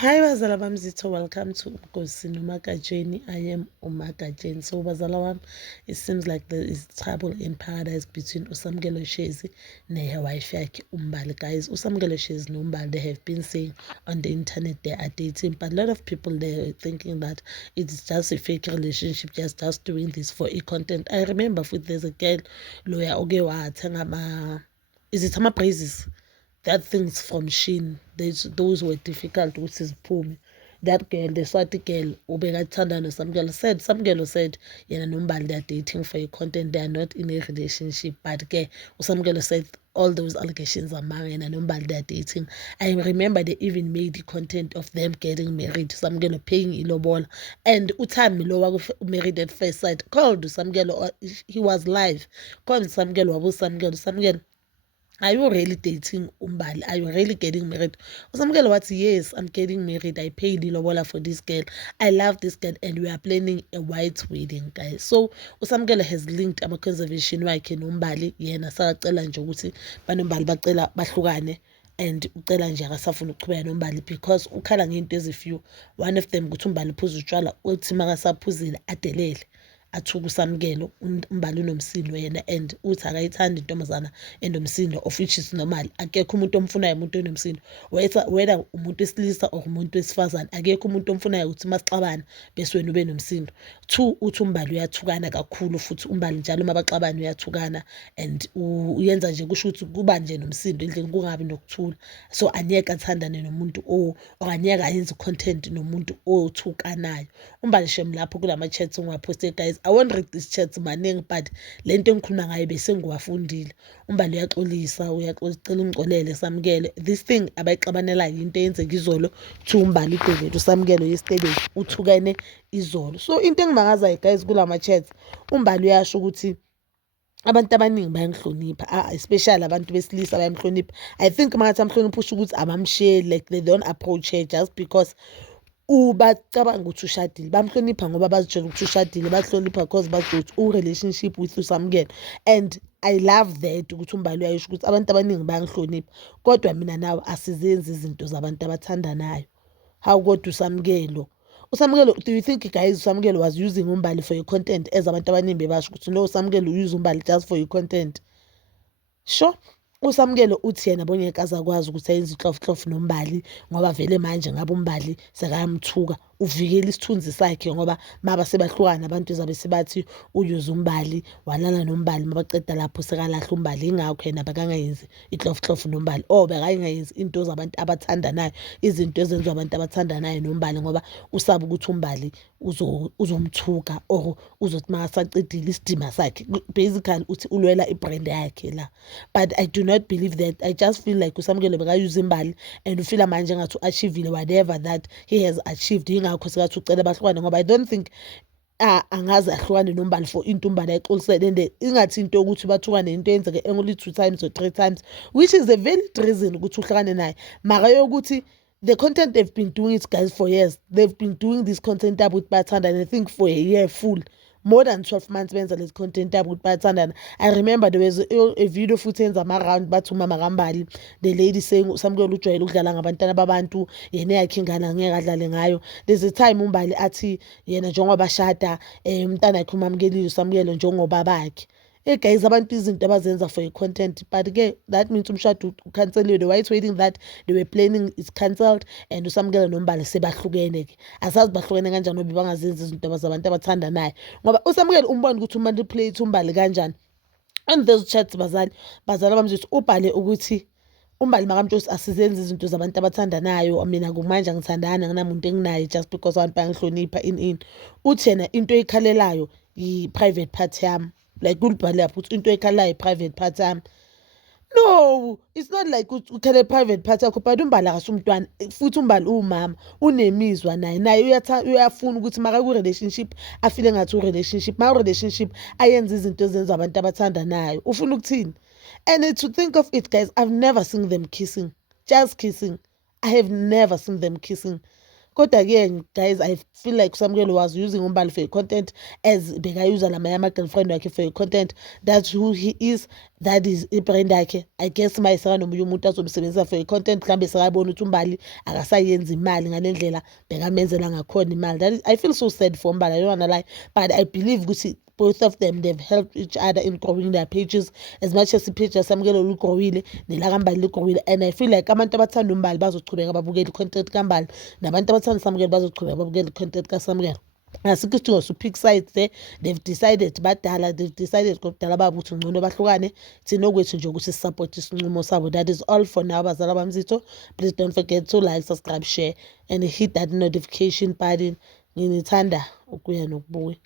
Hi bazala bami Zitho, welcome to Nkosi Nomagajeni. I am Umagajeni. So bazala bami, it seems like there is trouble in paradise between Usamgelo Shezi and wife yakhe Umbali. Guys, Usamgelo Shezi and Umbali, they have been saying on the internet they are dating, but a lot of people they are thinking that it's just a fake relationship, just doing this for e-content. I remember there's a girl lawyer Ogewa Tangama, is it Tama Praises? That things from Shin, those were difficult, which is Pumi. That girl, the Swati girl, Ubega some girl said, Numbal, they're dating for your content, they're not in a relationship. But some girl said all those allegations are married and Numbal, they're dating. I remember they even made the content of them getting married. Some girl paying Ilobol. And Utami Lowa married at first sight. Called some girl, he was live. Called some girl, some girl. Are you really dating Umbali? Are you really getting married? Usamkelo what's yes, I'm getting married. I paid Ilobola for this girl. I love this girl and we are planning a white wedding, guys. So Usamkelo has linked ama conservation wakhe noMbali yena sakacela nje ukuthi banoMbali bacela bahlukane and ucela nje akasafuna ukuqhubeka noMbali because ukhala ngento ezifew. One of them ukuthi uMbali uphuza utshwala uthi makasaphuzile adelele. Athuka usamkelo uMbali unomsindo yena and uthi akayithanda intombazana enomsindo of which is normal. Akekho umuntu omfunayo umuntu enomsindo whether umuntu wesilisa or umuntu wesifazane, akekho umuntu omfunayo ukuthi masixabana bese wena ube nomsindo. Two, uthi uMbali uyathukana kakhulu futhi uMbali njalo mabaxabana uyathukana and uyenza nje kusho ukuthi kuba nje nomsindo endlini kungabi nokuthula. So anyeke athandane nomuntu angeke ayenze content nomuntu othukanayo. uMbali shem lapho kulama chats ngiwaposte, guys, I won't read these chats maningi, but lento engikhuluma ngayo bese ngiwafundile. uMbali uyaxolisa uyacela ungixolele samkele this thing abayixabanelayo into eyenzeka izolo to uMbali uDavid usamkelo yesterday uthukane izolo. So into engimangazayo guys kulama chats, uMbali uyasho ukuthi abantu abaningi bayangihlonipha, especially abantu besilisa bayamhlonipha. I think mangathi amhlonipha usho ukuthi abamshare, like they don't approach her just because bacabanga ukuthi ushadile. Bamhlonipha ngoba bazitshela ukuthi ushadile, bahlonipha because bathi u-relationship with usamkelo. And I love that ukuthi uMbali uyayisho ukuthi abantu abaningi bayangihlonipha kodwa mina nawe asizenzi izinto zabantu abathandanayo. How kodwa usamkelo, do you think guys usamkelo was using uMbali for your content as abantu abaningi bebasho ukuthi no, usamkelo use uMbali just for your content? Sure. usamkelo uthi yena bongeke azakwazi ukuthi ayenze inhlofihlofi noMbali ngoba vele manje ngabe uMbali sekayamthuka, uvikela isithunzi sakhe ngoba maba sebahlukana abantu izabe sebathi uyuze uMbali walala noMbali mabaceda lapho sekalahla uMbali. Ingakho yena bakangayenzi inhlofihlofi noMbali bekayingayenzi into zabantu abathandanayo, izinto ezenziwa abantu abathandanayo noMbali ngoba usaba ukuthi uMbali uzomthuka or uzothi makasacedile isidima sakhe. Basically uthi ulwela ibrand yakhe la. But I do not believe that. I just feel like usamkelo bekayuza imbali and ufila manje ngathi uachievile whatever that he has achieved. Ingakho sekathi ucela bahlukane ngoba I don't think angaze ahlukane noMbali for into uMbali ayixolisele and ingathi into ukuthi bathukane into yenzeke only 2 times or 3 times, which is a valid reason ukuthi uhlukane naye. Mara yokuthi the content they've been doing it, guys, for years. They've been doing this content tab with Bathanda, and I think for a year full, more than 12 months benza this content tab with Bathanda. I remember there was a video footage around Bathuma Magambali, the lady saying some girl ujwayele ukudlala ngabantwana babantu yena yakhe ingane ngeke adlale ngayo. There's a time uMbali athi yena njengoba bashada umntana yakhe umamkelile usamkelo njengoba bakhe. Hey guys, abantu izinto abazenza for content, but that means umshado ucanceliwe. The white wedding that they were planning is cancelled and usamkelo noMbali sebahlukene ke. Asazi bahlukene kanjani ngoba bangazenza izinto zabantu abathandanayo ngoba usamkelo umbona ukuthi umanipulate uMbali kanjani. And those chats bazali bamzithi ubhale ukuthi uMbali makamtshela asizenzi izinto zabantu abathandanayo. Mina kumanje ngithandana nginamuntu enginaye just because abantu bangihlonipha in uthi yena into ekhalelayo i-private part yami. Like ulibhale lapho ukuthi into ekhalayo private part yami. No, it's not like ukhale private part yakho, but uMbali akasumntwana futhi uMbali umama unemizwa naye uyafuna ukuthi maka ku relationship afile ngathi u relationship relationship ayenza izinto ezenza abantu abathandanayo. Ufuna ukuthini? And to think of it, guys, I've never seen them kissing, just kissing. I have never seen them kissing. Kodwa-ke guys, I feel like Samukelo was using uMbali for content as bekayuza lamanye ama-girlfriend wakhe for content. That's who he is, that is ibrand yakhe. I guess uma esakanomunye umuntu azomsebenzisa for content mhlawumbe sekabona ukuthi uMbali akasayenzi imali ngale ndlela bekamenzela ngakhona imali. That is, I feel so sad for uMbali, I don't wanna lie, but I believe ukuthi both of them, they've helped each other in growing their pages as much as ipage yaSamukelo ligrowile nelakaMbali ligrowile. And I feel like abantu abathanda uMbali bazochubeka babukela i-content kaMbali, nabantu abathanda uSamukelo bazochubeka babukela i-content kaSamukelo. Asikho isidingo so-pick sides there. They've decided badala, they've decided kudala babo ukuthi ngcono bahlukane, thina okwethu nje ukuthi sisupport isinqumo sabo. That is all for now, bazala bamzitho. Please don't forget to like, subscribe, share and hit that notification button. Nginithanda ukuya nokubuya.